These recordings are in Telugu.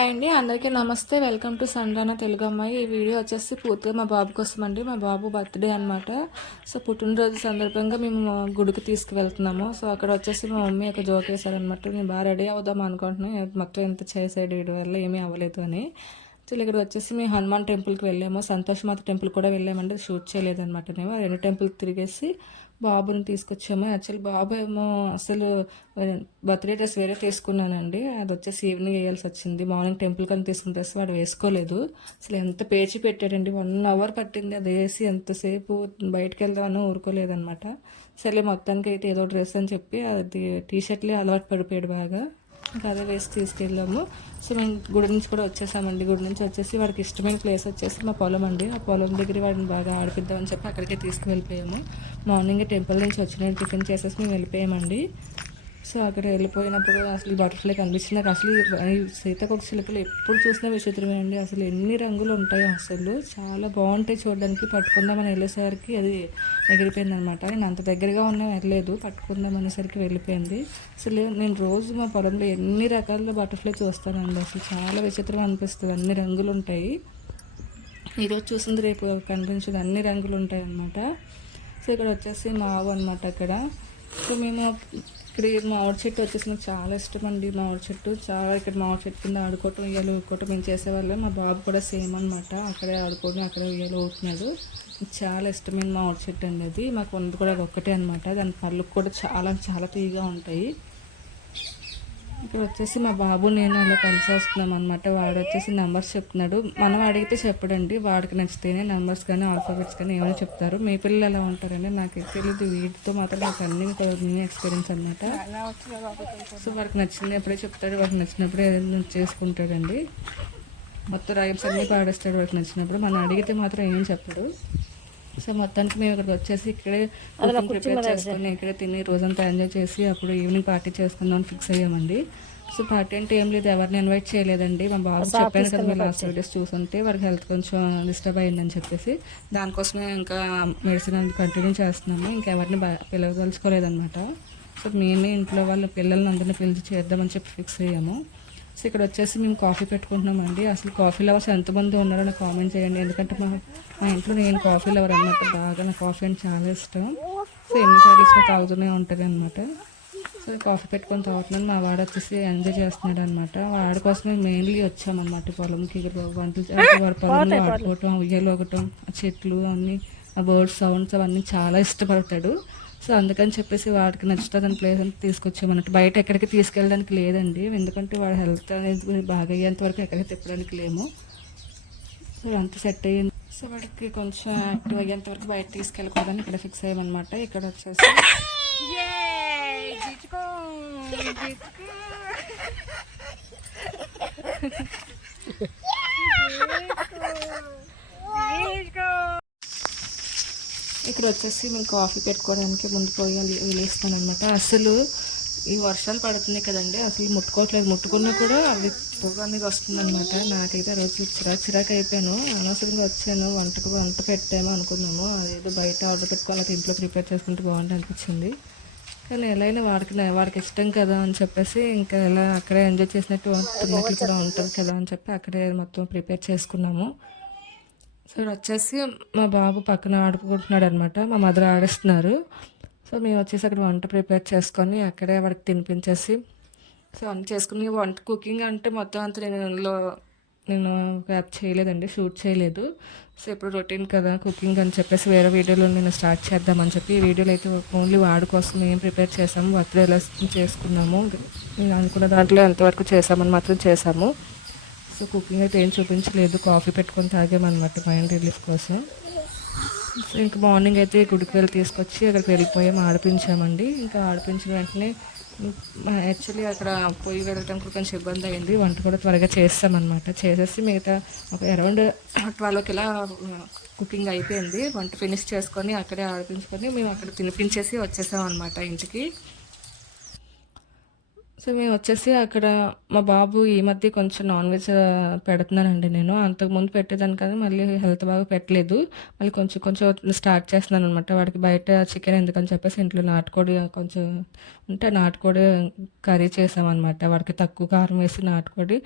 హాయ్ అండి, అందరికీ నమస్తే. వెల్కమ్ టు సండాన తెలుగు అమ్మాయి. ఈ వీడియో వచ్చేసి పూర్తిగా మా బాబు కోసం అండి. మా బాబు బర్త్డే అనమాట. సో పుట్టినరోజు సందర్భంగా మేము గుడికి తీసుకువెళ్తున్నాము. సో అక్కడ వచ్చేసి మా మమ్మీ ఒక జోక్ వేశారనమాట. నేను బాగా రెడీ అవుదాం అనుకుంటున్నాను, మొత్తం ఎంత చేసాడు వీడి వల్ల ఏమీ అవ్వలేదు అని. సో ఇక్కడ వచ్చేసి మేము హనుమాన్ టెంపుల్కి వెళ్ళాము, సంతోష్ మాత టెంపుల్ కూడా వెళ్ళామంటే షూట్ చేయలేదన్నమాట. మేము రెండు టెంపుల్కి తిరిగేసి బాబుని తీసుకొచ్చాము. యాక్చువల్లీ బాబు ఏమో అసలు బర్త్డే డ్రెస్ వేరే తీసుకున్నానండి, అది వచ్చేసి ఈవినింగ్ వేయాల్సి వచ్చింది. మార్నింగ్ టెంపుల్ కానీ తీసుకుని తెస్తే వాడు వేసుకోలేదు. అసలు ఎంత పేచి పెట్టాడండి, 1 అవర్ పట్టింది అది వేసి. ఎంతసేపు బయటకు వెళ్దామని ఊరుకోలేదనమాట. సరే మొత్తానికి అయితే ఏదో డ్రెస్ అని చెప్పి అది టీషర్ట్లే అలవాటు పడిపోయాడు బాగా. ఇంకా అదే వేసి తీసుకెళ్ళాము. సో మేము గుడి నుంచి కూడా వచ్చేసామండి. గుడి నుంచి వచ్చేసి వాడికి ఇష్టమైన ప్లేస్ వచ్చేసి మా పొలం అండి. ఆ పొలం దగ్గర వాడిని బాగా ఆడిపిద్దామని చెప్పి అక్కడికే తీసుకువెళ్ళిపోయాము. మార్నింగ్ టెంపుల్ నుంచి వచ్చిన టిఫిన్ చేసేసి మేము వెళ్ళిపోయామండి. సో అక్కడ వెళ్ళిపోయినప్పుడు అసలు బటర్ఫ్లై కనిపించింది నాకు. అసలు ఈ సీతాకోక చిలుకలు ఎప్పుడు చూసినా విచిత్రమే అండి. అసలు ఎన్ని రంగులు ఉంటాయో, అసలు చాలా బాగుంటాయి చూడడానికి. పట్టుకుందామని వెళ్ళేసరికి అది ఎగిరిపోయింది అనమాట. నేను అంత దగ్గరగా ఉన్నా వెళ్ళలేదు, పట్టుకుందాం అనేసరికి వెళ్ళిపోయింది. అసలు నేను రోజు మా పొలంలో ఎన్ని రకాల బటర్ఫ్లై చూస్తానండి. అసలు చాలా విచిత్రం అనిపిస్తుంది, అన్ని రంగులు ఉంటాయి. ఈరోజు చూసింది రేపు కనిపించదు, అన్ని రంగులు ఉంటాయి అన్నమాట. సో ఇక్కడ వచ్చేసి మావు అనమాట అక్కడ. సో మేము ఇక్కడ మామిడి చెట్టు వచ్చేసి నాకు చాలా ఇష్టం అండి. మామిడి చెట్టు చాలా, ఇక్కడ మామిడి చెట్టు కింద ఆడుకోవటం, ఉయ్యాలు ఊరుకోవటం మేము చేసేవాళ్ళం. మా బాబు కూడా సేమ్ అనమాట, అక్కడే ఆడుకోవడం అక్కడే ఉయ్యాలు ఊరుతున్నాడు. చాలా ఇష్టమైన మామిడి చెట్టు అండి అది. మాకు ఉంది కూడా ఒక్కటే అనమాట. దాని పళ్ళు కూడా చాలా చాలా తీయగా ఉంటాయి. ఇక్కడ వచ్చేసి మా బాబు నేను అలా కలిసి వస్తున్నాం అనమాట. వాడు వచ్చేసి నెంబర్స్ చెప్తున్నాడు. మనం అడిగితే చెప్పడండి, వాడికి నచ్చితేనే నెంబర్స్ కానీ ఆల్ఫాబెట్స్ కానీ ఏమైనా చెప్తారు. మీ పిల్లలు ఎలా ఉంటారండి నాకు తెలియదు, వీటితో మాత్రం నాకు అన్ని ఎక్స్పీరియన్స్ అనమాట. సో వాడికి నచ్చింది ఎప్పుడే చెప్తాడు, వాడికి నచ్చినప్పుడే ఏదైనా చేసుకుంటాడండి. మొత్తం రైమ్స్ అన్నీ పాడేస్తాడు వాడికి నచ్చినప్పుడు. మనం అడిగితే మాత్రం ఏం చెప్పడు. సో మొత్తానికి మేము ఇక్కడికి వచ్చేసి ఇక్కడే ప్రిపేర్ చేసుకుని ఇక్కడే తిని రోజంతా ఎంజాయ్ చేసి అప్పుడు ఈవినింగ్ పార్టీ చేసుకుందాం ఫిక్స్ అయ్యామండి. సో పార్టీ అంటే ఏం లేదు, ఎవరిని ఇన్వైట్ చేయలేదండి. మా బాబు చెప్పాను కదా, మీరు లాస్ట్ వీడియోస్ చూసుంటే వాడికి హెల్త్ కొంచెం డిస్టర్బ్ అయ్యిందని చెప్పేసి దానికోసమే ఇంకా మెడిసిన్ అది కంటిన్యూ చేస్తున్నాము. ఇంకెవరిని పిలవదలుచుకోలేదన్నమాట. సో మేమే ఇంట్లో వాళ్ళ పిల్లల్ని అందరినీ పిలిచి చేద్దామని చెప్పి ఫిక్స్ అయ్యాము. సో ఇక్కడ వచ్చేసి మేము కాఫీ పెట్టుకుంటున్నామండి. అసలు కాఫీ లవర్స్ ఎంతమంది ఉన్నారో నాకు కామెంట్ చేయండి. ఎందుకంటే మా ఇంట్లో నేను కాఫీ లవర్ అన్నమాట. బాగా నాకు కాఫీ అంటే చాలా ఇష్టం. సో ఎన్నిసార్లు ఇచ్చినా తాగుతూనే ఉంటుంది అనమాట. సో కాఫీ పెట్టుకొని తాగుతున్నాను. మా వాడు వచ్చేసి ఎంజాయ్ చేస్తున్నాడు అనమాట. వాడి కోసమే మెయిన్లీ వచ్చామన్నమాట పొలంకి. వంటలు వాడి పొలంలో ఆడుకోవటం, ఉయ్యాలు ఒకటం, ఆ చెట్లు అన్నీ, ఆ బర్డ్స్ సౌండ్స్ అవన్నీ చాలా ఇష్టపడతాడు. సో అందుకని చెప్పేసి వాడికి నచ్చుతుందని ప్లేస్ అంతా తీసుకొచ్చామన్నట్టు. బయట ఎక్కడికి తీసుకెళ్ళడానికి లేదండి, ఎందుకంటే వాడు హెల్త్ అనేది బాగా అయ్యేంత వరకు ఎక్కడికి తిప్పడానికి లేము. సో అంత సెట్ అయ్యింది. సో వాడికి కొంచెం యాక్టివ్ అయ్యేంత వరకు బయట తీసుకెళ్ళకూడదని ఇక్కడ ఫిక్స్ అయ్యామన్నమాట. ఇక్కడ వచ్చేసి ఇక్కడ వచ్చేసి నేను కాఫీ పెట్టుకోవడానికి ముందు పోయాలి వెళ్ళేస్తాను అనమాట. అసలు ఈ వర్షాలు పడుతున్నాయి కదండి, అసలు ముట్టుకోవట్లేదు. ముట్టుకున్నా కూడా అవి పొగ అనేది వస్తుందన్నమాట. నాకైతే రోజు చిరాకు అయిపోయాను. అనవసరంగా వచ్చాను. వంట పెట్టాము అనుకున్నాము, అదేదో బయట ఆర్డర్ పెట్టుకొని అయితే ఇంట్లో ప్రిపేర్ చేసుకుంటే బాగుంటుంది అనిపించింది. కానీ ఎలా అయినా వాడికి ఇష్టం కదా అని చెప్పేసి ఇంకా ఎలా అక్కడే ఎంజాయ్ చేసినట్టు తిన్నట్లు కూడా ఉంటుంది కదా అని చెప్పి అక్కడే మొత్తం ప్రిపేర్ చేసుకున్నాము. సో వచ్చేసి మా బాబు పక్కన ఆడుకుంటున్నాడు అనమాట, మా మదర్ ఆడిస్తున్నారు. సో మేము వచ్చేసి అక్కడ వంట ప్రిపేర్ చేసుకొని అక్కడే వాడికి తినిపించేసి సో అన్నీ చేసుకుని కుకింగ్ అంటే మొత్తం అంతా నేను యాప్ చేయలేదండి, షూట్ చేయలేదు. సో ఇప్పుడు రొటీన్ కదా కుకింగ్ అని చెప్పేసి వేరే వీడియోలో నేను స్టార్ట్ చేద్దామని చెప్పి ఈ వీడియోలో అయితే ఓన్లీ వాడి కోసం ఏం ప్రిపేర్ చేసాము, బర్త్డే ఎలా చేసుకున్నాము, నేను అనుకున్న దాంట్లో ఎంతవరకు చేసామని మాత్రం చేసాము. సో కుకింగ్ అయితే ఏం చూపించలేదు, కాఫీ పెట్టుకొని తాగామన్నమాట మైండ్ రిలీఫ్ కోసం. సో ఇంకా మార్నింగ్ అయితే గుడికి వెళ్ళి తీసుకొచ్చి అక్కడికి వెళ్ళిపోయాం, ఆడిపించామండి. ఇంకా ఆడిపించిన వెంటనే యాక్చువల్లీ అక్కడ పొయ్యి వెళ్ళడానికి కొంచెం ఇబ్బంది అయింది. వంట కూడా త్వరగా చేస్తామన్నమాట. చేసేసి మిగతా ఒక అరౌండ్ 12కి ఇలా కుకింగ్ అయిపోయింది. వంట ఫినిష్ చేసుకొని అక్కడే ఆడిపించుకొని మేము అక్కడ తినిపించేసి వచ్చేసాం అనమాట ఇంటికి. సో మేము వచ్చేసి అక్కడ మా బాబు ఈ మధ్య కొంచెం నాన్ వెజ్ పెడుతున్నానండి నేను. అంతకుముందు పెట్టేదాన్ని కానీ మళ్ళీ హెల్త్ బాగా పెట్టలేదు. మళ్ళీ కొంచెం కొంచెం స్టార్ట్ చేస్తున్నాను అనమాట. వాడికి బయట చికెన్ ఎందుకని చెప్పేసి ఇంట్లో నాటుకోడి కొంచెం ఉంటే నాటుకోడి కర్రీ చేసామన్నమాట. వాడికి తక్కువ కారం వేసి నాటుకోడి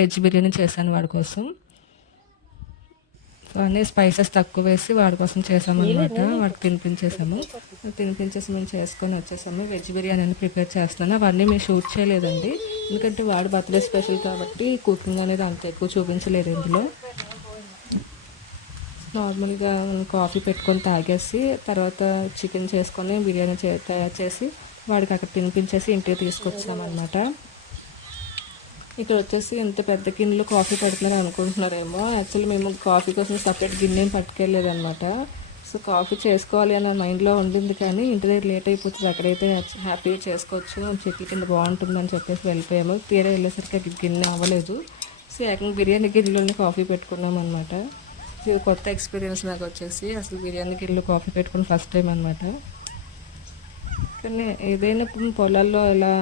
వెజ్ బిర్యానీ చేశాను వాడి కోసం. సో అన్నీ స్పైసెస్ తక్కువ వేసి వాడి కోసం చేసామన్నమాట. వాడికి తినిపించేసాము. తినిపించేసి మేము చేసుకొని వచ్చేసాము. వెజ్ బిర్యానీ అని ప్రిపేర్ చేస్తున్నాను. అవన్నీ మేము షూట్ చేయలేదండి, ఎందుకంటే వాడు బర్త్డే స్పెషల్ కాబట్టి కుకింగ్ అనేది అంత ఎక్కువ చూపించలేదు ఇందులో. నార్మల్గా కాఫీ పెట్టుకొని తాగేసి తర్వాత చికెన్ చేసుకొని బిర్యానీ తయారు చేసి వాడికి అక్కడ తినిపించేసి ఇంటికి తీసుకొచ్చామన్నమాట. ఇక్కడ వచ్చేసి ఎంత పెద్ద గిన్నెలో కాఫీ పెడుతున్నారు అనుకుంటున్నారేమో. యాక్చువల్లీ మేము కాఫీ కోసం సపరేట్ గిన్నె ఏం పట్టుకెళ్ళలేదన్నమాట. సో కాఫీ చేసుకోవాలి అన్న మైండ్లో ఉండింది, కానీ ఇంటి దగ్గర లేట్ అయిపోతుంది, అక్కడైతే హ్యాపీగా చేసుకోవచ్చు, చెట్ల కింద బాగుంటుందని చెప్పేసి వెళ్ళిపోయాము. తీరా వెళ్ళేసరికి గిన్నె అవ్వలేదు. సో ఏకంగా బిర్యానీ గిన్నెలోనే కాఫీ పెట్టుకున్నాం అనమాట. ఇది కొత్త ఎక్స్పీరియన్స్ నాకు వచ్చేసి. అసలు బిర్యానీ గిన్నెలో కాఫీ పెట్టుకుని ఫస్ట్ టైం అనమాట. కానీ ఏదైనా పొలాల్లో ఇలా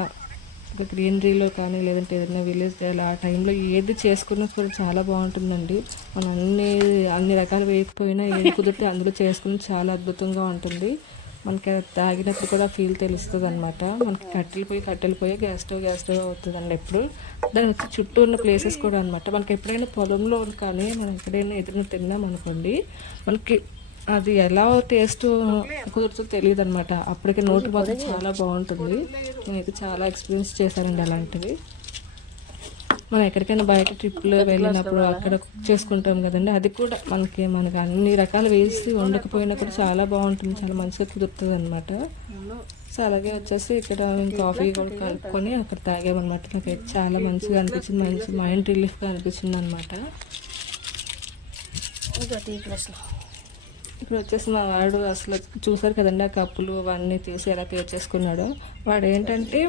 ఒక గ్రీనరీలో కానీ లేదంటే ఏదైనా విలేజ్ అలా ఆ టైంలో ఏది చేసుకున్నా కూడా చాలా బాగుంటుందండి. మనం అన్ని రకాలు వేయకపోయినా ఏది కుదిరితే అందులో చేసుకుని చాలా అద్భుతంగా ఉంటుంది. మనకి తాగినప్పుడు కూడా ఫీల్ తెలుస్తుంది అనమాట. మనకి కట్టెలు పోయి గ్యాస్ స్టవ్ అవుతుందండి ఎప్పుడు. దాని వచ్చి చుట్టూ ఉన్న ప్లేసెస్ కూడా అనమాట. మనకి ఎప్పుడైనా పొలంలో కానీ మనం ఎక్కడైనా ఎదురున తిన్నాం అనుకోండి, మనకి అది ఎలా టేస్ట్ కుదురుతుందో తెలియదు అనమాట. అప్పటికే నోటి మాత్రం చాలా బాగుంటుంది. నేనైతే చాలా ఎక్స్పీరియన్స్ చేశానండి అలాంటివి. మనం ఎక్కడికైనా బయట ట్రిప్లో వెళ్ళినప్పుడు అక్కడ కుక్ చేసుకుంటాం కదండి, అది కూడా మనకి అన్ని రకాలు వేసి వండకపోయినా కూడా చాలా బాగుంటుంది, చాలా మంచిగా కుదురుతుంది అనమాట. సో అలాగే వచ్చేసి ఇక్కడ మేము కాఫీ కూడా కలుపుకొని అక్కడ తాగామన్నమాట. నాకైతే చాలా మంచిగా అనిపించింది, మంచి మైండ్ రిలీఫ్గా అనిపించింది అనమాట. ఇప్పుడు వచ్చేసి మా వాడు అసలు చూసారు కదండి, ఆ కప్పులు అవన్నీ తీసి ఎలా చేసుకున్నాడో. వాడు ఏంటంటే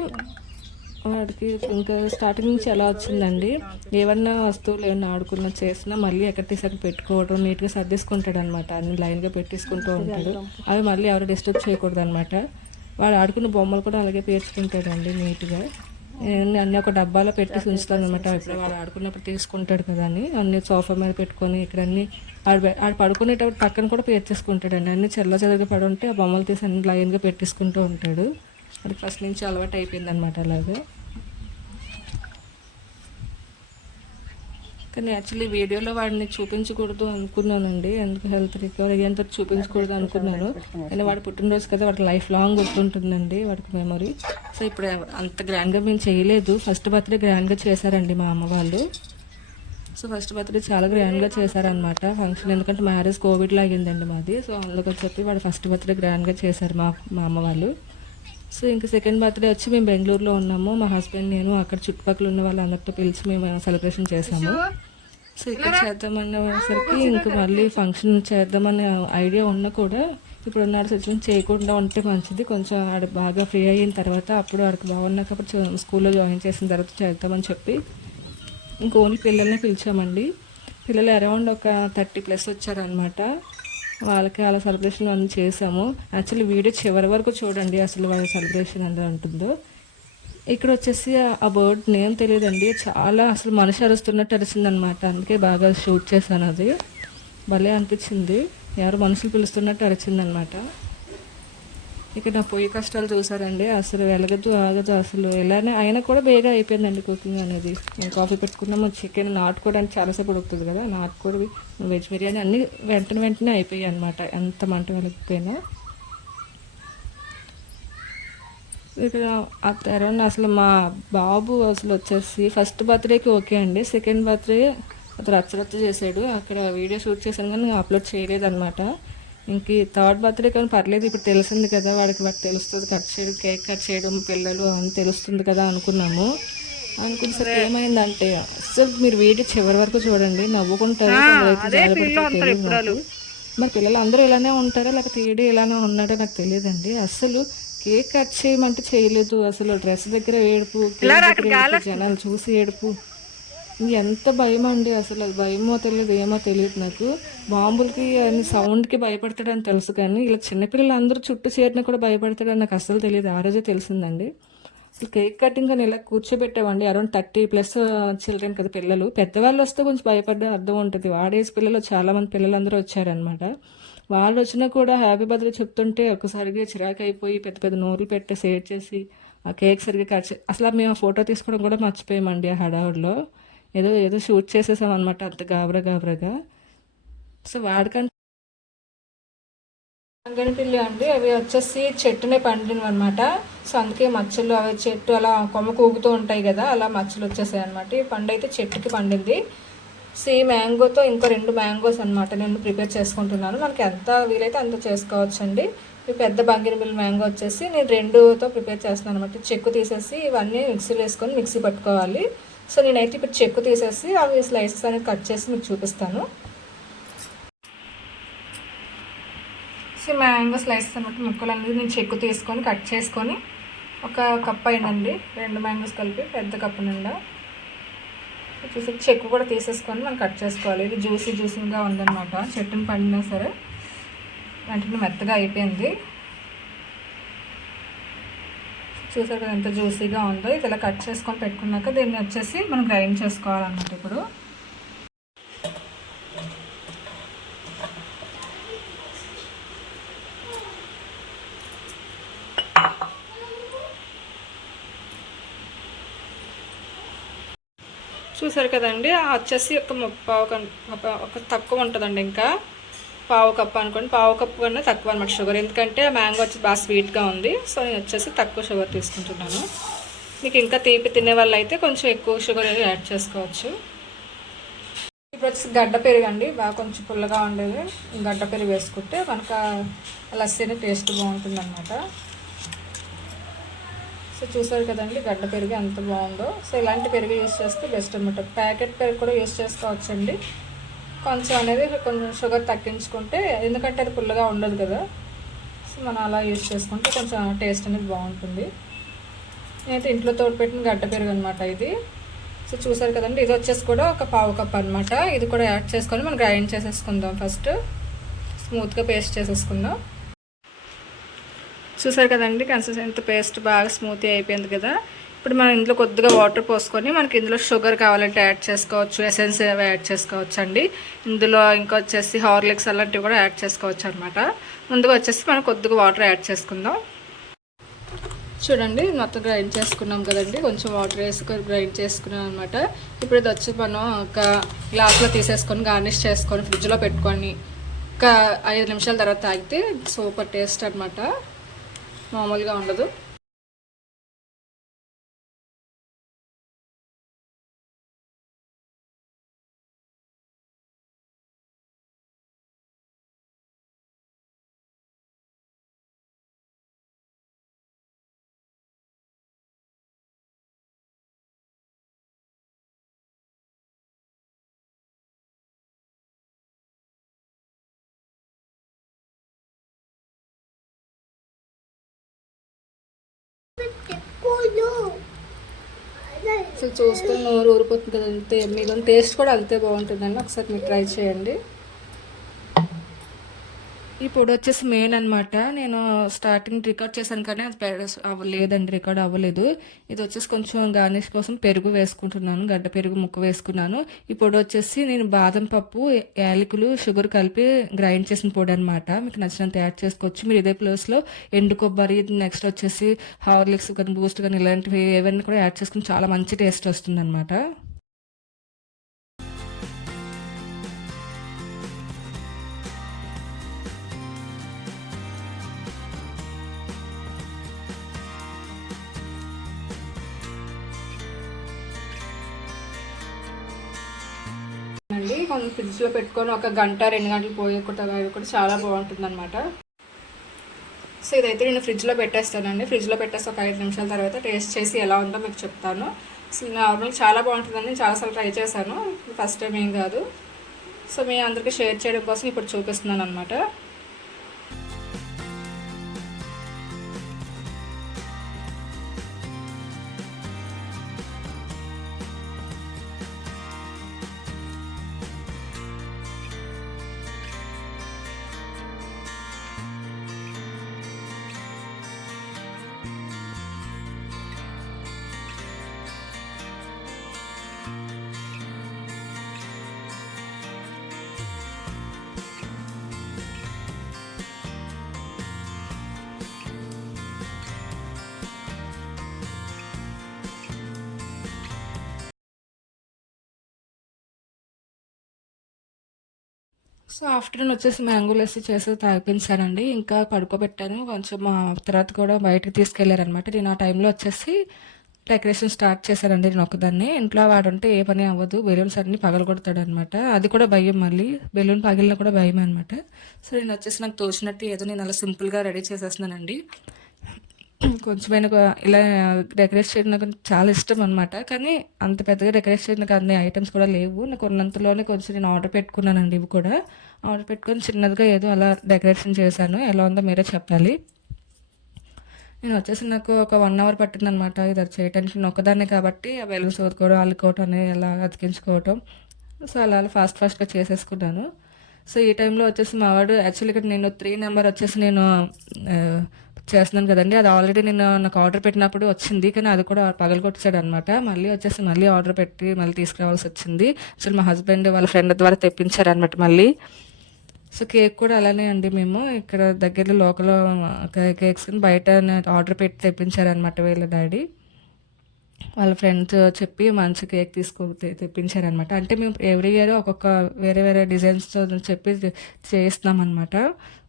వాడికి ఇంకా స్టార్టింగ్ నుంచి ఎలా వచ్చిందండి, ఏమన్నా వస్తువులు ఏమన్నా ఆడుకున్నా చేసినా మళ్ళీ ఎక్కడ తీసి అక్కడ పెట్టుకోవడం, నీట్గా సర్దేసుకుంటాడు అనమాట. అన్ని లైన్గా పెట్టేసుకుంటూ ఉంటాడు. అవి మళ్ళీ ఎవరు డిస్టర్బ్ చేయకూడదు అనమాట. వాడు ఆడుకున్న బొమ్మలు కూడా అలాగే పేర్చుకుంటాడండి నీట్గా. అన్నీ ఒక డబ్బాలో పెట్టి ఉంచుతాను అనమాట. ఇప్పుడు వాడు ఆడుకున్నప్పుడు తీసుకుంటాడు కదా అని అన్ని సోఫా మీద పెట్టుకొని ఇక్కడ అన్ని ఆడు పడుకునేటప్పుడు పక్కన కూడా పేర్చేసుకుంటాడండి. అన్ని చెదరగా పడి ఉంటే ఆ బొమ్మలు తీసి అన్ని లైన్గా పెట్టేసుకుంటూ ఉంటాడు. అది ఫస్ట్ నుంచి అలవాటు అయిపోయింది అనమాట అలాగే. కానీ యాక్చువల్లీ వీడియోలో వాడిని చూపించకూడదు అనుకున్నానండి, ఎందుకు హెల్త్ రికవర్ అయ్యేంత చూపించకూడదు అనుకున్నాను. కానీ వాడు పుట్టినరోజు కదా, వాడికి లైఫ్ లాంగ్ గుర్తుంటుందండి వాడికి మెమొరీ. సో ఇప్పుడు అంత గ్రాండ్గా మేము చేయలేదు. ఫస్ట్ బర్త్డే గ్రాండ్గా చేశారండి మా అమ్మ వాళ్ళు. సో ఫస్ట్ బర్త్డే చాలా గ్రాండ్గా చేశారనమాట ఫంక్షన్, ఎందుకంటే మ్యారేజ్ కోవిడ్లో అయ్యిందండి మాది. సో అందుకని చెప్పి వాడు ఫస్ట్ బర్త్డే గ్రాండ్గా చేశారు మా అమ్మ వాళ్ళు. సో ఇంకా సెకండ్ బర్త్డే వచ్చి మేము బెంగళూరులో ఉన్నాము. మా హస్బెండ్ నేను అక్కడ చుట్టుపక్కల ఉన్న వాళ్ళందరితో పిలిచి మేము సెలబ్రేషన్ చేసాము. సో ఇక్కడ చేద్దామనేసరికి ఇంక మళ్ళీ ఫంక్షన్ చేద్దామనే ఐడియా ఉన్నా కూడా ఇప్పుడు ఉన్న సిచ్యువేషన్ చేయకుండా ఉంటే మంచిది. కొంచెం ఆడ బాగా ఫ్రీ అయిన తర్వాత అప్పుడు ఆడికి బాగున్నాక అప్పుడు స్కూల్లో జాయిన్ చేసిన తర్వాత చేద్దామని చెప్పి ఇంక ఓన్లీ పిల్లల్ని పిలిచామండి. పిల్లలు అరౌండ్ ఒక 30+ వచ్చారనమాట. వాళ్ళకి అలా సెలబ్రేషన్ అన్నీ చేసాము. యాక్చువల్లీ వీడియో చివరి వరకు చూడండి అసలు వాళ్ళ సెలబ్రేషన్ ఎలా ఉంటుందో. ఇక్కడ వచ్చేసి ఆ బర్డ్ నేమ్ తెలియదండి, చాలా అసలు మనిషి అరుస్తున్నట్టు అరిచిందనమాట. అందుకే బాగా షూట్ చేశాను. అది భలే అనిపించింది, ఎవరు మనుషులు పిలుస్తున్నట్టు అరిచిందనమాట. ఇక్కడ నా పొయ్యి కష్టాలు చూసారండి, అసలు వెలగదు ఆగదు అసలు. ఎలానే అయినా కూడా బేగా అయిపోయిందండి కుకింగ్ అనేది. మేము కాఫీ పెట్టుకున్నాము, చికెన్ నాటుకోవడానికి చాలాసేపు ఉడుకుతుంది కదా, నాటుకోడి వెజ్ బిర్యానీ అన్నీ వెంటనే అయిపోయాయి అనమాట, ఎంత మంట వెలగకపోయినా. ఇక్కడ అరౌండ్ అసలు మా బాబు అసలు వచ్చేసి ఫస్ట్ బర్త్డేకి ఓకే అండి, సెకండ్ బర్త్డే అతను రచ్చరచ్చ చేశాడు. అక్కడ వీడియో షూట్ చేశాను కానీ అప్లోడ్ చేయలేదు అనమాట. ఇంక థర్డ్ బర్త్డే కానీ పర్లేదు, ఇప్పుడు తెలిసింది కదా వాడికి తెలుస్తుంది, కేక్ కట్ చేయడం పిల్లలు అని తెలుస్తుంది కదా అనుకున్నాము. అనుకున్న సరే ఏమైందంటే అసలు మీరు వీడియో చివరి వరకు చూడండి, నవ్వుకుంటారు. మరి పిల్లలు అందరూ ఇలానే ఉంటారా లేకపోతే ఈడీ ఇలానే ఉన్నాడో నాకు తెలియదండి. అసలు కేక్ కట్ చేయమంటే చేయలేదు, అసలు డ్రెస్ దగ్గర ఏడుపు, జనాలు చూసి ఏడుపు, ఎంత భయం అండి అసలు. అది భయమో తెలియదు ఏమో తెలియదు నాకు. బాంబులకి అన్ని సౌండ్కి భయపడతాడని తెలుసు, కానీ ఇలా చిన్నపిల్లలు అందరూ చుట్టూ చేరినా కూడా భయపడతాడని నాకు అస్సలు తెలియదు. ఆ రోజే తెలిసిందండి. ఈ కేక్ కటింగ్ అని ఇలా కూర్చోబెట్టామండి. అరౌండ్ 30+ చిల్డ్రన్ కదా పిల్లలు. పెద్దవాళ్ళు వస్తే కొంచెం భయపడ్డ అర్థం ఉంటుంది. వాడేజ్ పిల్లలు చాలామంది పిల్లలందరూ వచ్చారనమాట. వాళ్ళు వచ్చినా కూడా హ్యాపీ బర్త్డే చెప్తుంటే ఒక్కసారిగా చిరాకు అయిపోయి పెద్ద పెద్ద నోరులు పెట్టేసి ఏడ్చేసి ఆ కేక్ సరిగ్గా కట్ అసలు మేము ఆ ఫోటో తీసుకోవడం కూడా మర్చిపోయామండి ఆ హడావుడిలో. ఏదో ఏదో షూట్ చేసేసాం అనమాట అంత గాబరగా. సో వాడికంటే బంగినపిల్లి అండి, అవి వచ్చేసి చెట్టునే పండినవి అనమాట. సో అందుకే మచ్చలు అవి చెట్టు అలా కొమ్మ కూగుతూ ఉంటాయి కదా, అలా మచ్చలు వచ్చేసాయి అనమాట. ఈ పండు అయితే చెట్టుకి పండింది. సో ఈ మ్యాంగోతో ఇంకో 2 మ్యాంగోస్ అనమాట నేను ప్రిపేర్ చేసుకుంటున్నాను. మనకి ఎంత వీలైతే అంత చేసుకోవచ్చండి. ఈ పెద్ద బంగినపిల్లి మ్యాంగో వచ్చేసి నేను 2తో ప్రిపేర్ చేస్తున్నాను అనమాట. చెక్కు తీసేసి ఇవన్నీ మిక్సీలో వేసుకొని మిక్సీ పట్టుకోవాలి. సో నేనైతే ఇప్పుడు చెక్కు తీసేసి అవి స్లైసెస్ అనేది కట్ చేసి మీకు చూపిస్తాను. సో మ్యాంగో స్లైసెస్ అనమాట, ముక్కలు అనేది నేను చెక్కు తీసుకొని కట్ చేసుకొని ఒక కప్ అయిందండి. 2 మ్యాంగోస్ కలిపి పెద్ద కప్పు నిండా చూసి చెక్కు కూడా తీసేసుకొని మనం కట్ చేసుకోవాలి. ఇది జ్యూసీగా ఉందన్నమాట. చెట్టుని పండినా సరే వెంటనే మెత్తగా అయిపోయింది. చూసారు కదా ఎంత జ్యూసీగా ఉందో. ఇది ఇలా కట్ చేసుకొని పెట్టుకున్నాక దీన్ని వచ్చేసి మనం గ్రైండ్ చేసుకోవాలన్నమాట. ఇప్పుడు చూసారు కదండి, వచ్చేసి ఒక తక్కువ ఉంటుందండి. ఇంకా పావు కప్పు అనుకోండి, పావు కప్పు కన్నా తక్కువ అనమాట షుగర్. ఎందుకంటే మ్యాంగో వచ్చి బాగా స్వీట్గా ఉంది. సో నేను వచ్చేసి తక్కువ షుగర్ తీసుకుంటున్నాను. మీకు ఇంకా తీపి తినే వాళ్ళు అయితే కొంచెం ఎక్కువ షుగర్ అనేది యాడ్ చేసుకోవచ్చు. ఇప్పుడు వచ్చేసి గడ్డ పెరుగు అండి, బాగా కొంచెం పుల్లగా ఉండేది గడ్డ పెరుగు వేసుకుంటే మనకు లస్సీ టేస్ట్ బాగుంటుంది అనమాట. సో చూసారు కదండి గడ్డ పెరుగు ఎంత బాగుందో. సో ఇలాంటి పెరుగు యూస్ చేస్తే బెస్ట్ అనమాట. ప్యాకెట్ పెరుగు కూడా యూస్ చేసుకోవచ్చండి. కొంచెం అనేది కొంచెం షుగర్ తగ్గించుకుంటే, ఎందుకంటే అది పుల్లగా ఉండదు కదా. సో మనం అలా యూస్ చేసుకుంటే కొంచెం టేస్ట్ అనేది బాగుంటుంది. నేనైతే ఇంట్లో తోడుపెట్టిన గడ్డ పెరుగు అనమాట ఇది. సో చూసారు కదండి, ఇది వచ్చేసి కూడా ఒక పావు కప్ అనమాట. ఇది కూడా యాడ్ చేసుకొని మనం గ్రైండ్ చేసేసుకుందాం. ఫస్ట్ స్మూత్గా పేస్ట్ చేసేసుకుందాం. చూసారు కదండి, కన్సిస్టెంట్ పేస్ట్ బాగా స్మూత్ అయిపోయింది కదా. ఇప్పుడు మనం ఇందులో కొద్దిగా వాటర్ పోసుకొని మనకి ఇందులో షుగర్ కావాలంటే యాడ్ చేసుకోవచ్చు, ఎసెన్స్ యాడ్ చేసుకోవచ్చు అండి. ఇందులో ఇంకా వచ్చేసి హార్లిక్స్ అలాంటివి కూడా యాడ్ చేసుకోవచ్చు అనమాట. ముందుగా వచ్చేసి మనం కొద్దిగా వాటర్ యాడ్ చేసుకుందాం. చూడండి మొత్తం గ్రైండ్ చేసుకున్నాం కదండి, కొంచెం వాటర్ వేసుకొని గ్రైండ్ చేసుకున్నాం అనమాట. ఇప్పుడు ఇది వచ్చి మనం ఒక గ్లాస్లో తీసేసుకొని గార్నిష్ చేసుకొని ఫ్రిడ్జ్లో పెట్టుకొని ఒక 5 నిమిషాల తర్వాత తాగితే సూపర్ టేస్ట్ అనమాట, మామూలుగా ఉండదు. అసలు చూస్తే నోరు ఊరిపోతుంది కదా, అంతే మీకు టేస్ట్ కూడా అంతే బాగుంటుందండి. ఒకసారి మీరు ట్రై చేయండి. ఈ పొడి వచ్చేసి మెయిన్ అనమాట. నేను స్టార్టింగ్ రికార్డ్ చేశాను కానీ అది అవ్వలేదండి, రికార్డ్ అవ్వలేదు. ఇది వచ్చేసి కొంచెం గార్నిష్ కోసం పెరుగు వేసుకుంటున్నాను, గడ్డ పెరుగు ముక్క వేసుకున్నాను. ఈ పొడి వచ్చేసి నేను బాదం పప్పు, యాలకులు, షుగర్ కలిపి గ్రైండ్ చేసిన పొడి అనమాట. మీకు నచ్చినంత యాడ్ చేసుకోవచ్చు. మీరు ఇదే ప్లేస్లో ఎండు కొబ్బరి, నెక్స్ట్ వచ్చేసి హార్లిక్స్ కానీ బూస్ట్ కానీ ఇలాంటివి ఏవన్నీ కూడా యాడ్ చేసుకుని చాలా మంచి టేస్ట్ వస్తుంది అనమాట. అండి కొంచెం ఫ్రిడ్జ్లో పెట్టుకొని ఒక 1-2 గంటలు పోయకుండా కూడా చాలా బాగుంటుంది అనమాట. సో ఇదైతే నేను ఫ్రిడ్జ్లో పెట్టేస్తానండి. ఫ్రిడ్జ్లో పెట్టేసి ఒక 5 నిమిషాల తర్వాత టేస్ట్ చేసి ఎలా ఉందో మీకు చెప్తాను. అసలు నార్మల్గా చాలా బాగుంటుందండి, చాలాసార్లు ట్రై చేశాను, ఫస్ట్ టైం ఏం కాదు. సో మీ అందరికీ షేర్ చేయడం కోసం ఇప్పుడు చూపిస్తున్నాను అనమాట. సో ఆఫ్టర్నూన్ వచ్చేసి మ్యాంగో లస్సీ చేసి తాగిపించానండి. ఇంకా పడుకోబెట్టాను. కొంచెం తర్వాత కూడా బయటకి తీసుకెళ్లారనమాట. నేను ఆ టైంలో వచ్చేసి డెకరేషన్ స్టార్ట్ చేశానండి నేను ఒకదాన్ని. ఇంట్లో వాడుంటే ఏ పని అవ్వదు. బెలూన్స్ అన్నీ పగలగొడతాడనమాట. అది కూడా భయం మళ్ళీ. బెలూన్ పగిలినా కూడా భయం అనమాట. సో నేను వచ్చేసి నాకు తోచినట్టు ఏదో నేను అలా సింపుల్గా రెడీ చేసేస్తున్నానండి. కొంచెమైనా ఇలా డెకరేట్ చేయడం నాకు చాలా ఇష్టం అనమాట. కానీ అంత పెద్దగా డెకరేట్ చేయడానికి అన్ని ఐటమ్స్ కూడా లేవు. నాకు ఉన్నంతలోనే కొంచెం నేను ఆర్డర్ పెట్టుకున్నానండి. ఇవి కూడా ఆర్డర్ పెట్టుకొని చిన్నదిగా ఏదో అలా డెకరేషన్ చేశాను. ఎలా ఉందో మీరే చెప్పాలి. నేను వచ్చేసి నాకు ఒక 1 అవర్ పట్టిందనమాట ఇది చేయడానికి. నేను ఒక్కదాన్నే కాబట్టి ఆ బెలూన్స్ వదుకోవడం, అల్లుకోవటం అని ఎలా అతికించుకోవటం. సో అలా అలా ఫాస్ట్గా చేసేసుకున్నాను. సో ఈ టైంలో వచ్చేసి మా వాడు యాక్చువల్లీ ఇక్కడ నేను 3 నెంబర్ వచ్చేసి నేను చేస్తున్నాను కదండి. అది ఆల్రెడీ నేను నాకు ఆర్డర్ పెట్టినప్పుడు వచ్చింది. కానీ అది కూడా పగలగొట్టాడు అనమాట. మళ్ళీ ఆర్డర్ పెట్టి మళ్ళీ తీసుకురావాల్సి వచ్చింది. అసలు మా హస్బెండ్ వాళ్ళ ఫ్రెండ్ ద్వారా తెప్పించారనమాట మళ్ళీ. సో కేక్ కూడా అలానే అండి. మేము ఇక్కడ దగ్గరలో లోకల్ కేక్స్ బయట ఆర్డర్ పెట్టి తెప్పించారనమాట వీళ్ళ డాడీ. వాళ్ళ ఫ్రెండ్స్ చెప్పి మంచి కేక్ తెప్పించారనమాట. అంటే మేము ఎవ్రీ ఇయర్ ఒక్కొక్క వేరే వేరే డిజైన్స్ చెప్పి చేస్తున్నాం అనమాట.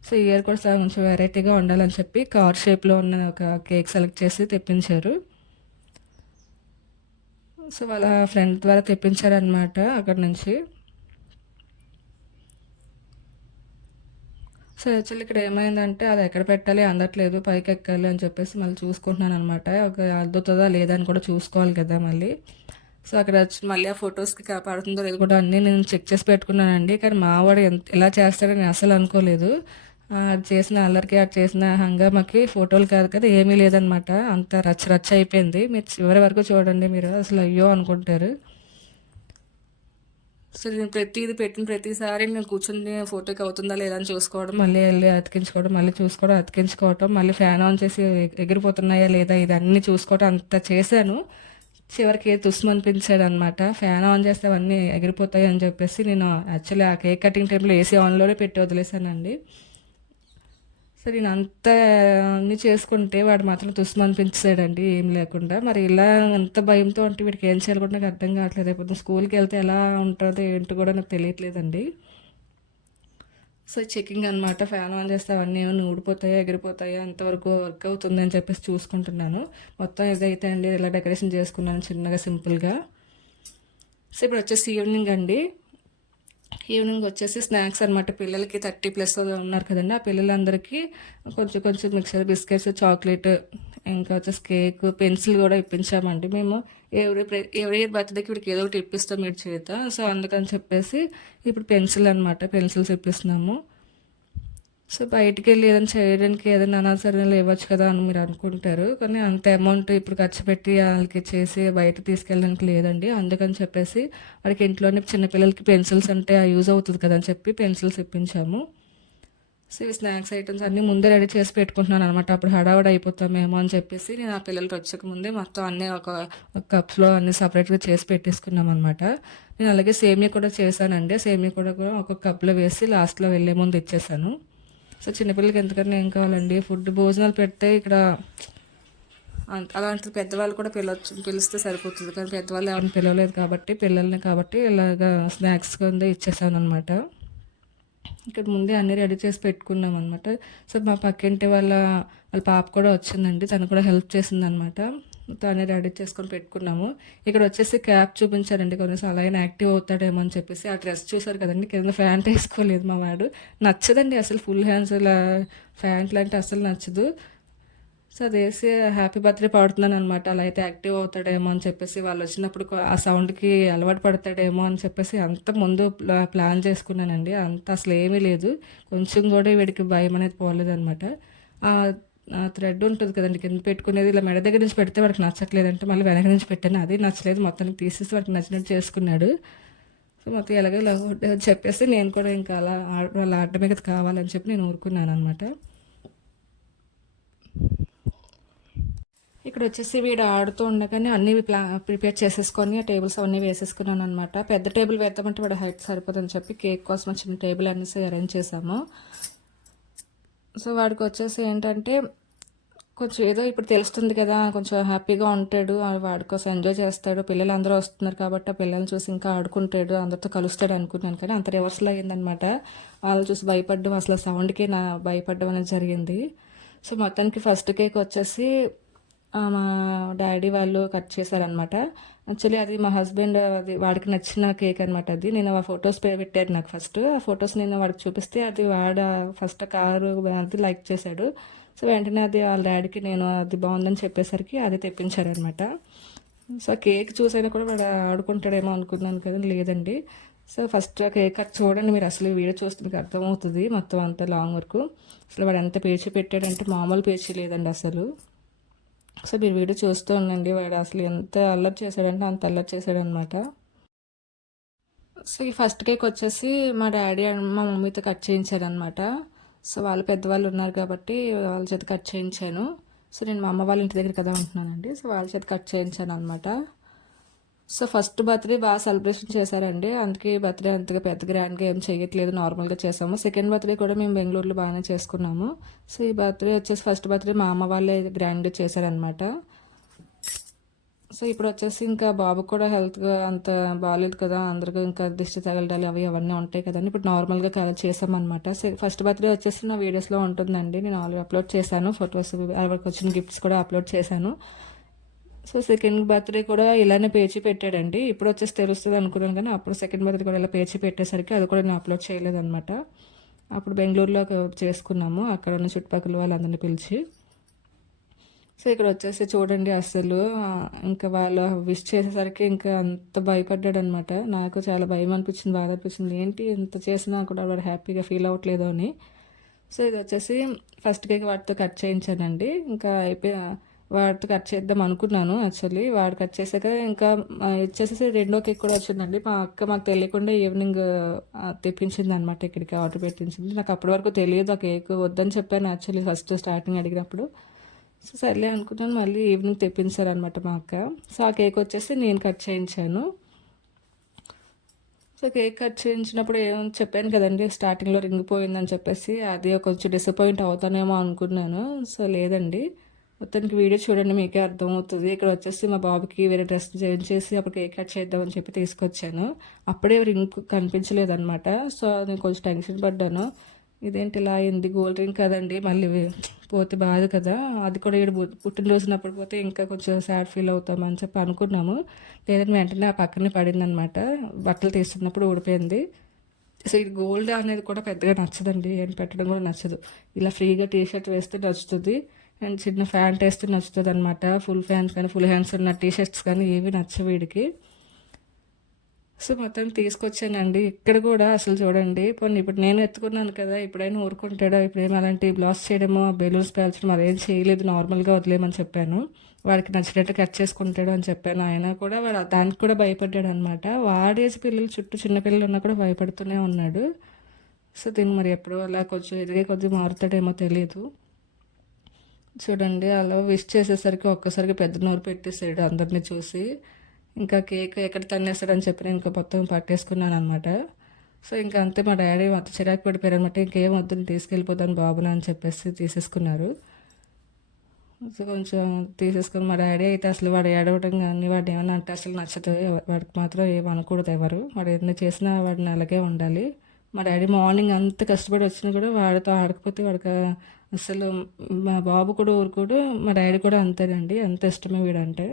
సో ఈ ఇయర్ కూడా కొంచెం వెరైటీగా ఉండాలని చెప్పి కార్ షేప్లో ఉన్న ఒక కేక్ సెలెక్ట్ చేసి తెప్పించారు. సో వాళ్ళ ఫ్రెండ్ ద్వారా తెప్పించారనమాట అక్కడ నుంచి. సో యాక్చువల్లీ ఇక్కడ ఏమైందంటే అది ఎక్కడ పెట్టాలి అందట్లేదు, పైకి ఎక్కాలి అని చెప్పేసి మళ్ళీ చూసుకుంటున్నాను అనమాట. ఒక అందుతుందా లేదా అని కూడా చూసుకోవాలి కదా మళ్ళీ. సో అక్కడ మళ్ళీ ఆ ఫొటోస్కి కాపాడుతుందో లేదు కూడా అన్నీ నేను చెక్ చేసి పెట్టుకున్నానండి. కానీ మావాడు ఎలా చేస్తాడో నేను అసలు అనుకోలేదు. అది చేసిన అల్లరికి అది చేసిన హంగామాకి ఫోటోలు కాదు కదా ఏమీ లేదనమాట. అంత రచ్చ అయిపోయింది. మీరు చివరి వరకు చూడండి, మీరు అసలు అయ్యో అనుకుంటారు. సో నేను ప్రతిది పెట్టిన ప్రతిసారి నేను కూర్చుని ఫోటోకి అవుతుందా లేదా అని చూసుకోవడం, మళ్ళీ వెళ్ళి అతికించుకోవడం, మళ్ళీ చూసుకోవడం, అతికించుకోవడం, మళ్ళీ ఫ్యాన్ ఆన్ చేసి ఎగిరిపోతున్నాయా లేదా ఇదన్నీ చూసుకోవడం అంత చేశాను. చివరికి తుస్మనిపించాడు అనమాట. ఫ్యాన్ ఆన్ చేస్తే అవన్నీ ఎగిరిపోతాయి అని చెప్పేసి నేను యాక్చువల్లీ ఆ కేక్ కటింగ్ టైంలో ఏసీ ఆన్లోనే పెట్టి వదిలేశానండి. సో నేను అంత అన్నీ చేసుకుంటే వాడు మాత్రం తుస్మనిపించాడండి ఏం లేకుండా. మరి ఇలా అంత భయంతో అంటే వీడికి ఏం చేయాలి కూడా నాకు అర్థం కావట్లేదు. రేపు స్కూల్కి వెళ్తే ఎలా ఉంటుందో ఏంటో కూడా నాకు తెలియట్లేదండి. సో చెకింగ్ అనమాట. ఫ్యాన్ ఆన్ చేస్తే అవన్నీ ఏమైనా ఊడిపోతాయా ఎగిరిపోతాయా అంతవరకు వర్క్ అవుతుంది అని చెప్పేసి చూసుకుంటున్నాను. మొత్తం ఇదైతే అండి ఇలా డెకరేషన్ చేసుకున్నాను చిన్నగా సింపుల్గా. సో ఇప్పుడు వచ్చేసి ఈవినింగ్ వచ్చేసి స్నాక్స్ అనమాట. పిల్లలకి 30+ ఉన్నారు కదండి. ఆ పిల్లలందరికీ కొంచెం మిక్సర్, బిస్కెట్స్, చాక్లెట్, ఇంకా వచ్చేసి కేక్, పెన్సిల్ కూడా ఇప్పించామండి మేము. ఎవ్రీ ఇయర్ బర్త్డేకి వీడికి ఏదో ఒకటి ఇప్పిస్తాం వీడి చేత. సో అందుకని చెప్పేసి ఇప్పుడు పెన్సిల్స్ ఇప్పిస్తున్నాము. సో బయటికి వెళ్ళి ఏదైనా చేయడానికి ఏదైనా అనాసరణలు ఇవ్వచ్చు కదా అని మీరు అనుకుంటారు. కానీ అంత అమౌంట్ ఇప్పుడు ఖర్చు పెట్టి వాళ్ళకి చేసి బయట తీసుకెళ్ళడానికి లేదండి. అందుకని చెప్పేసి వాడికి ఇంట్లోనే చిన్నపిల్లలకి పెన్సిల్స్ అంటే యూజ్ అవుతుంది కదా అని చెప్పి పెన్సిల్స్ ఇప్పించాము. సో ఈ స్నాక్స్ ఐటమ్స్ అన్నీ ముందే రెడీ చేసి పెట్టుకుంటున్నాను అనమాట. అప్పుడు హడావడి అయిపోతామేమో అని చెప్పేసి నేను ఆ పిల్లలకి వచ్చక ముందే మొత్తం అన్నీ ఒక కప్స్లో అన్నీ సపరేట్గా చేసి పెట్టేసుకున్నాం అనమాట. నేను అలాగే సేమియా కూడా చేశానండి. సేమియా కూడా ఒక కప్లో వేసి లాస్ట్లో వెళ్ళే ముందు ఇచ్చేసాను. సో చిన్నపిల్లలకి ఎంతకన్నా ఏం కావాలండి, భోజనాలు పెడితే ఇక్కడ అలాంటి పెద్దవాళ్ళు కూడా పిలిస్తే సరిపోతుంది. కానీ పెద్దవాళ్ళు ఎవరిని పిలవలేదు కాబట్టి పిల్లల్ని కాబట్టి ఇలాగా స్నాక్స్ కింద ఇచ్చేసాను అనమాట. ఇక్కడ ముందే అన్నీ రెడీ చేసి పెట్టుకున్నాం అనమాట. సో మా పక్కింటి వాళ్ళ పాప కూడా వచ్చిందండి. తను కూడా హెల్ప్ చేసిందనమాట. తనే రెడీ చేసుకొని పెట్టుకున్నాము. ఇక్కడ వచ్చేసి క్యాప్ చూపించారండి. కొన్నిసార్లు అలాగే యాక్టివ్ అవుతాడేమో అని చెప్పేసి. ఆ డ్రెస్ చూసారు కదండి, కింద ప్యాంట్ వేసుకోలేదు మా వాడు. నచ్చదండి అసలు ఫుల్ హ్యాండ్స్ ఇలా ప్యాంట్లు అంటే అసలు నచ్చదు. సో అది వేసి హ్యాపీ బర్త్డే పాడుతున్నాను అనమాట. అలా అయితే యాక్టివ్ అవుతాడేమో అని చెప్పేసి, వాళ్ళు వచ్చినప్పుడు ఆ సౌండ్కి అలవాటు పడతాడేమో అని చెప్పేసి అంత ముందు ప్లాన్ చేసుకున్నానండి. అంత అసలు ఏమీ లేదు. కొంచెం కూడా వీడికి భయం అనేది పోలేదనమాట. థ్రెడ్ ఉంటుంది కదండి కింద పెట్టుకునేది, ఇలా మెడ దగ్గర నుంచి పెడితే వాడికి నచ్చట్లేదంటే మళ్ళీ వెనక నుంచి పెట్టాను. అది నచ్చలేదు. మొత్తానికి తీసేసి వాడికి నచ్చినట్టు చేసుకున్నాడు. సో మొత్తం ఎలాగో ఇలా చెప్పేసి నేను కూడా ఇంకా వాళ్ళ ఆట మీద కావాలని చెప్పి నేను ఊరుకున్నాను అనమాట. ఇక్కడ వచ్చేసి వీడు ఆడుతూ ఉండగానే అన్నీ ప్రిపేర్ చేసేసుకొని ఆ టేబుల్స్ అవన్నీ వేసేసుకున్నాను అనమాట. పెద్ద టేబుల్ వేద్దామంటే వాడు హైట్ సరిపోదని చెప్పి కేక్ కోసం చిన్న టేబుల్ అనేసి అరేంజ్ చేసాము. సో వాడికి వచ్చేసి ఏంటంటే కొంచెం ఏదో ఇప్పుడు తెలుస్తుంది కదా! కొంచెం హ్యాపీగా ఉంటాడు. వాడి కోసం ఎంజాయ్ చేస్తాడు. పిల్లలందరూ వస్తున్నారు కాబట్టి, ఆ పిల్లల్ని చూసి ఇంకా ఆడుకుంటాడు. అందరితో కలుస్తాడు అనుకున్నాను కానీ, అంత రివర్స్‌లో అయిందనమాట. వాళ్ళని చూసి భయపడడం, అసలు సౌండ్‌కే భయపడడం అనేది జరిగింది. సో, మొత్తానికి ఫస్ట్ కేక్ వచ్చేసి మా డ్యాడీ వాళ్ళు కట్ చేశారనమాట. యాక్చువల్లీ అది మా హస్బెండ్ అది వాడికి నచ్చిన కేక్ అనమాట అది. నేను ఆ ఫొటోస్ పెట్టారు నాకు ఫస్ట్. ఆ ఫొటోస్ నేను వాడికి చూపిస్తే అది ఫస్ట్ కారు అది లైక్ చేశాడు. సో వెంటనే అది వాళ్ళ డాడీకి నేను అది బాగుందని చెప్పేసరికి అది తెప్పించారనమాట. సో కేక్ చూసైనా కూడా వాడు ఆడుకుంటాడేమో అనుకున్నాను కదా, లేదండి. సో ఫస్ట్ ఆ కేక్ కట్ చూడండి మీరు, అసలు వీడియో చూస్తే మీకు అర్థమవుతుంది మొత్తం అంతా లాంగ్ వరకు. అసలు వాడు ఎంత పేచి పెట్టాడంటే మామూలు పేచి లేదండి అసలు. సో మీరు వీడియో చూస్తూ ఉండండి, వాడు అసలు ఎంత అల్లరి చేశాడంటే అంత అల్లరి చేశాడనమాట. సో ఈ ఫస్ట్ కేక్ వచ్చేసి మా డాడీ అండ్ మా మమ్మీతో కట్ చేయించారనమాట. సో వాళ్ళు పెద్దవాళ్ళు ఉన్నారు కాబట్టి వాళ్ళ చేత కట్ చేయించాను. సో నేను మా అమ్మ వాళ్ళ ఇంటి దగ్గర కదా ఉంటున్నానండి. సో వాళ్ళ చేత కట్ చేయించాను అనమాట. సో ఫస్ట్ బర్త్డే బాగా సెలబ్రేషన్ చేశారండి. అందుకే బర్త్డే అంతగా పెద్ద గ్రాండ్గా ఏం చేయట్లేదు, నార్మల్గా చేసాము. సెకండ్ బర్త్డే కూడా మేము బెంగళూరులో బాగానే చేసుకున్నాము. సో ఈ బర్త్డే వచ్చేసి ఫస్ట్ బర్త్డే మా అమ్మ వాళ్ళే గ్రాండ్గా చేశారనమాట. సో ఇప్పుడు వచ్చేసి ఇంకా బాబు కూడా హెల్త్గా అంత బాగాలేదు కదా, అందరికీ ఇంకా దిష్టి తగలడాలు అవన్నీ ఉంటాయి కదండి. ఇప్పుడు నార్మల్గా చేసామన్నమాట. ఫస్ట్ బర్త్డే వచ్చేసి నా వీడియోస్లో ఉంటుందండి, నేను ఆల్రెడీ అప్లోడ్ చేశాను. ఫొటోస్ ఎవరికి వచ్చిన గిఫ్ట్స్ కూడా అప్లోడ్ చేశాను. సో సెకండ్ బర్త్డే కూడా ఇలానే పేచి పెట్టాడండి. ఇప్పుడు వచ్చేసి తెలుస్తుంది అనుకున్నాను కానీ అప్పుడు సెకండ్ బర్త్డే కూడా ఇలా పేచి పెట్టేసరికి అది కూడా నేను అప్లోడ్ చేయలేదన్నమాట. అప్పుడు బెంగళూరులో చేసుకున్నాము, అక్కడ ఉన్న చుట్టుపక్కల వాళ్ళందరినీ పిలిచి. సో ఇక్కడ వచ్చేసి చూడండి అసలు ఇంకా వాళ్ళు విష్ చేసేసరికి ఇంకా అంత భయపడ్డాడు అనమాట. నాకు చాలా భయం అనిపించింది, బాధ అనిపించింది. ఏంటి ఎంత చేసినా కూడా వాడు హ్యాపీగా ఫీల్ అవ్వట్లేదు అని. సో ఇది వచ్చేసి ఫస్ట్ కేక్ వాటితో కట్ చేయించానండి. ఇంకా వాటితో కట్ చేద్దాం అనుకున్నాను. యాక్చువల్లీ వాడు కట్ చేశాక ఇంకా ఇచ్చేసేసి రెండో కేక్ కూడా వచ్చిందండి. మా అక్క మాకు తెలియకుండా ఈవినింగ్ తెప్పించింది అనమాట, ఇక్కడికి ఆర్డర్ పెట్టించింది. నాకు అప్పటి వరకు తెలియదు ఆ కేక్ వద్దని చెప్పాను యాక్చువల్లీ ఫస్ట్ స్టార్టింగ్ అడిగినప్పుడు. సో సర్లే అనుకున్నాను, మళ్ళీ ఈవినింగ్ తెప్పించారనమాట మా అక్క. సో ఆ కేక్ వచ్చేసి నేను కట్ చేయించాను. సో కేక్ కట్ చేయించినప్పుడు ఏమని చెప్పాను కదండి, స్టార్టింగ్లో రింగ్ పోయిందని చెప్పేసి, అది కొంచెం డిసప్పాయింట్ అవుతానేమో అనుకున్నాను. సో లేదండి, మొత్తానికి వీడియో చూడండి మీకే అర్థమవుతుంది. ఇక్కడ వచ్చేసి మా బాబుకి వేరే డ్రెస్ చేంజ్ చేసి అప్పుడు కేక్ కట్ చేద్దామని చెప్పి తీసుకొచ్చాను. అప్పుడే రింగ్ కనిపించలేదన్నమాట. సో నేను కొంచెం టెన్షన్ పడ్డాను, ఇదేంటి ఇలా అయింది, గోల్డ్ రింగ్ కదండి, మళ్ళీ పోతే బాధ కదా, అది కూడా ఇక్కడ పుట్టినరోజునప్పుడు పోతే ఇంకా కొంచెం సాడ్ ఫీల్ అవుతామని చెప్పి అనుకున్నాము. లేదని వెంటనే ఆ పక్కనే పడిందనమాట, బట్టలు తీస్తున్నప్పుడు ఊడిపోయింది. సో ఇది గోల్డ్ అనేది కూడా పెద్దగా నచ్చదండి, ఏం పెట్టడం కూడా నచ్చదు. ఇలా ఫ్రీగా టీ షర్ట్ వేస్తే నచ్చుతుంది, అండ్ చిన్న ప్యాంట్ వేస్తే నచ్చుతుంది అనమాట. ఫుల్ ఫ్యాన్స్ కానీ ఫుల్ హ్యాండ్స్ ఉన్న టీ షర్ట్స్ కానీ ఏవి నచ్చవు వీడికి. సో మొత్తం తీసుకొచ్చానండి. ఇక్కడ కూడా అసలు చూడండి, పోనీ ఇప్పుడు నేను ఎత్తుకున్నాను కదా, ఇప్పుడైనా ఊరుకుంటాడో, ఇప్పుడేమో అలాంటి బ్లాస్ చేయడమో బెలూన్స్ పేల్చడం అదేం చేయలేదు, నార్మల్గా వదిలేమని చెప్పాను. వాడికి నచ్చినట్టు కట్ చేసుకుంటాడు అని చెప్పాను. ఆయన కూడా వాడు దానికి కూడా భయపడ్డాడు అనమాట. వాడేసి పిల్లలు చుట్టూ చిన్న పిల్లలు ఉన్నా కూడా భయపడుతూనే ఉన్నాడు. సో దీన్ని మరి ఎప్పుడో అలా కొంచెం ఎదిగే కొద్దిగా మారుతాడేమో తెలియదు. చూడండి అలా విష్ చేసేసరికి ఒక్కసారికి పెద్ద నోరు పెట్టేసాడు అందరినీ చూసి. ఇంకా కేక్ ఎక్కడ తన్నేస్తాడని చెప్పి నేను ఇంకా మొత్తం పట్టేసుకున్నాను అనమాట. సో ఇంకా అంతే, మా డాడీ అంత చిరాకు పడిపోయారు అనమాట. ఇంకేం వద్దు తీసుకెళ్ళిపోతాను బాబునా అని చెప్పేసి తీసేసుకున్నారు. సో కొంచెం తీసేసుకుని మా డాడీ అయితే అసలు వాడు ఏడవడం కానీ వాడు ఏమన్నా అంటే అసలు నచ్చదు, వాడికి మాత్రం ఏం అనకూడదు ఎవరు, వాడు ఎన్ని చేసినా వాడిని అలాగే ఉండాలి. మా డాడీ మార్నింగ్ అంత కష్టపడి వచ్చినా కూడా వాడితో ఆడకపోతే వాడికి అసలు, మా బాబు కూడా ఊరుకోడు, మా డాడీ కూడా అంతేనండి, అంత ఇష్టమే వీడంటే.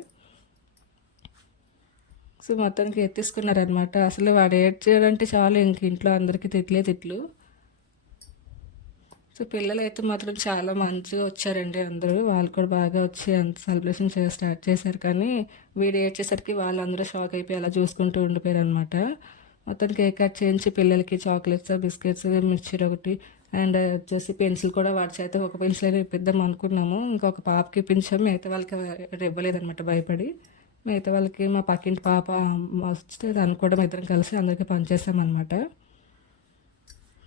సో మొత్తానికి ఎత్తేసుకున్నారనమాట. అసలు వాడు ఏడ్చాడంటే చాలు ఇంక ఇంట్లో అందరికీ తిట్లు. సో పిల్లలు అయితే మాత్రం చాలా మంచిగా వచ్చారండి అందరూ, వాళ్ళు కూడా బాగా వచ్చి అంత సెలబ్రేషన్ స్టార్ట్ చేశారు. కానీ వీడు ఏడ్చేసరికి వాళ్ళందరూ షాక్ అయిపోయి అలా చూసుకుంటూ ఉండిపోయారు అనమాట. మొత్తం కేక్ కట్ చేయించి పిల్లలకి చాక్లెట్స్, బిస్కెట్స్, మిక్చర్ ఒకటి, అండ్ వచ్చేసి పెన్సిల్ కూడా వాడి చేత ఒక పెన్సిల్ అయినా ఇప్పిద్దాం అనుకున్నాము. ఇంకొక పాపకి ఇప్పించాము, మిగతా వాళ్ళకి ఇవ్వలేదన్నమాట భయపడి. మిగతా వాళ్ళకి మా పక్కింటి పాప వస్తే దాన్ని కూడా ఇద్దరం కలిసి అందరికీ పనిచేసామన్నమాట.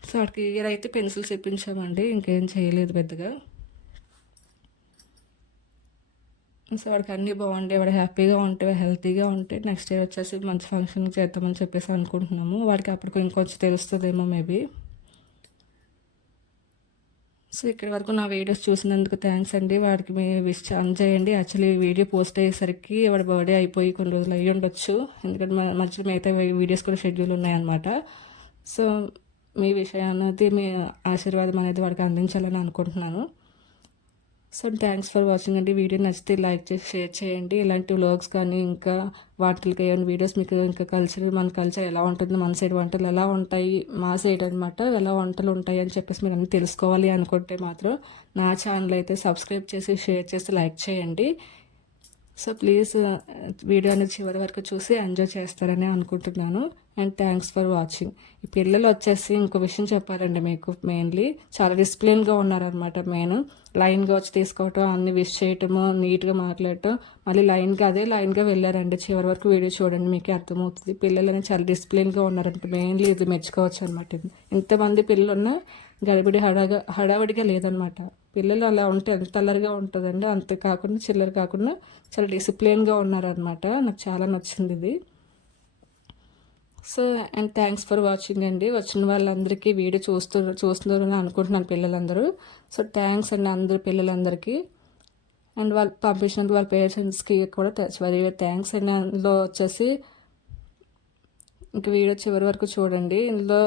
సో వాడికి ఇయర్ అయితే పెన్సిల్స్ ఇప్పించామండి, ఇంకేం చేయలేదు పెద్దగా. సో వాడికి అన్నీ బాగుండే, వాడు హ్యాపీగా ఉంటే హెల్తీగా ఉంటే నెక్స్ట్ ఇయర్ వచ్చేసి మంచి ఫంక్షన్ చేద్దామని చెప్పేసి అనుకుంటున్నాము. వాడికి అప్పటికి ఇంకొంచెం తెలుస్తుందేమో మేబీ. సో ఇక్కడి వరకు నా వీడియోస్ చూసినందుకు థ్యాంక్స్ అండి. వాడికి మీ విష్ అందజేయండి. యాక్చువల్లీ వీడియో పోస్ట్ అయ్యేసరికి వాడి బర్త్డే అయిపోయి కొన్ని రోజులు అయ్యి ఉండొచ్చు, ఎందుకంటే మధ్యలో మిగతా వీడియోస్ కూడా షెడ్యూల్ ఉన్నాయన్నమాట. సో మీ విషయం అనేది, మీ ఆశీర్వాదం అనేది వాడికి అందించాలని అనుకుంటున్నాను. సో థ్యాంక్స్ ఫర్ వాచింగ్ అండి. వీడియో నచ్చితే లైక్ చేసి షేర్ చేయండి. ఇలాంటి వ్లాగ్స్ కానీ ఇంకా వాటికి ఏమైనా వీడియోస్ మీకు ఇంకా మన కల్చర్ ఎలా ఉంటుంది, మన సైడ్ వంటలు ఎలా ఉంటాయి, మా సైడ్ అనమాట ఎలా వంటలు ఉంటాయి అని చెప్పేసి మీరు అన్నీ తెలుసుకోవాలి అనుకుంటే మాత్రం నా ఛానల్ అయితే సబ్స్క్రైబ్ చేసి షేర్ చేసి లైక్ చేయండి. సో ప్లీజ్ వీడియో అనేది చివరి వరకు చూసి ఎంజాయ్ చేస్తారని అనుకుంటున్నాను. And thanks for watching. ఈ పిల్లలు వచ్చేసి ఇంకో విషయం చెప్పారండి మీకు. మెయిన్లీ చాలా డిసిప్లిన్గా ఉన్నారనమాట. మెయిన్ లైన్గా వచ్చి తీసుకోవటం, అన్ని విష్ చేయటము, నీట్గా మాట్లాడటం, మళ్ళీ లైన్గా వెళ్ళారండి. చివరి వరకు వీడియో చూడండి, మీకే అర్థమవుతుంది. పిల్లలు అనేది చాలా డిసిప్లిన్గా ఉన్నారంట. మెయిన్లీ ఇది మెచ్చుకోవచ్చు అనమాట. ఇంతమంది పిల్లలు ఉన్నా హడావిడిగా లేదనమాట. పిల్లలు అలా ఉంటే ఎంత అల్లరిగా ఉంటుందండి. అంతే కాకుండా చిల్లర కాకుండా చాలా డిసిప్లిన్గా ఉన్నారనమాట. నాకు చాలా నచ్చింది ఇది. So and thanks for watching అండి. వచ్చిన వాళ్ళందరికీ వీడియో చూస్తున్నారని అనుకుంటున్నాను పిల్లలందరూ. సో థ్యాంక్స్ అండి అందరు పిల్లలందరికీ. అండ్ వాళ్ళు పంపించినందుకు వాళ్ళ పేరెంట్స్కి కూడా వెరీ వెరీ థ్యాంక్స్ అండి. అందులో వచ్చేసి ఇంక వీడియో చివరి వరకు చూడండి. ఇందులో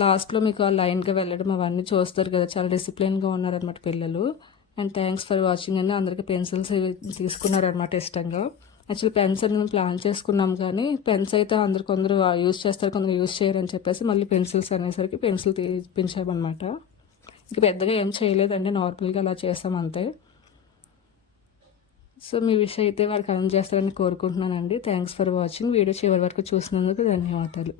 లాస్ట్లో మీకు ఆ లైన్గా వెళ్ళడం అవన్నీ చూస్తారు కదా, చాలా డిసిప్లిన్గా ఉన్నారనమాట పిల్లలు. అండ్ థ్యాంక్స్ ఫర్ వాచింగ్ అండి. అందరికీ పెన్సిల్స్ తీసుకున్నారనమాట ఇష్టంగా. యాక్చువల్లీ పెన్స్ అని మేము ప్లాన్ చేసుకున్నాం, కానీ పెన్స్ అయితే కొందరు యూజ్ చేస్తారు, కొందరు యూజ్ చేయరు అని చెప్పేసి మళ్ళీ పెన్సిల్స్ అనేసరికి పెన్సిల్ తీపించామన్నమాట. ఇంక పెద్దగా ఏం చేయలేదండి, నార్మల్గా అలా చేసాం అంతే. సో మీ విషయం అయితే వాడికి అందజేస్తారని కోరుకుంటున్నానండి. Thanks for watching. వీడియో చివరి వరకు చూసినందుకు ధన్యవాదాలు.